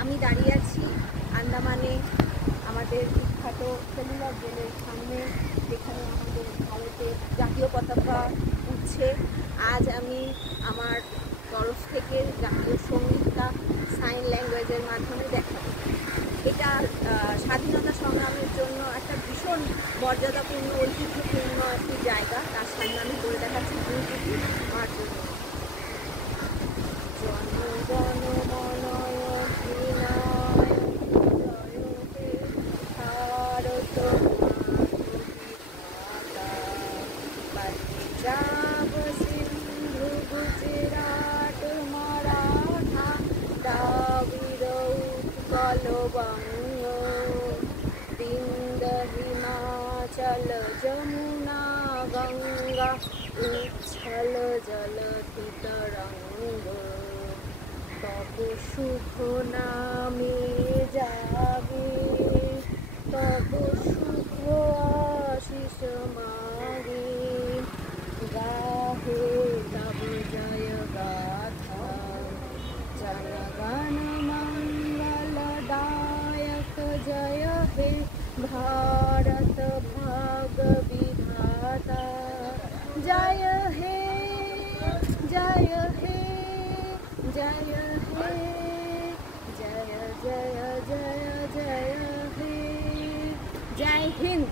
আমি দাঁড়িয়ে আছি আন্দামানে আমাদের বিখ্যাত সেলুলার জেলের সামনে, যেখানে আমাদের ভারতের জাতীয় পতাকা উঠছে। আজ আমি আমার তরফ থেকে জাতীয় সঙ্গীতটা সাইন ল্যাঙ্গুয়েজের মাধ্যমে দেখাবো। এটা স্বাধীনতা সংগ্রামের জন্য একটা ভীষণ মর্যাদাপূর্ণ, ঐতিহ্যপূর্ণ একটি জায়গা। তার সামনে আমি করে দেখাচ্ছি দুর্নীতি আমার জন্য। জনগণ মনয় ভারত पंजाब सिंधु गुजरात मराठा द्राविड़ उत्कल बंग विंध्य हिमाचल जमुना गंगा उच्छल जलधि तरंग तब शुभ नामे जागे तब शुभ आशीष मागे गाहे तब जय गाथा जनगण मंगलदायक जय हे भारत भाग्य विधाता जय हे जय हे जय हे जय जय जय जय हे जय हिंद।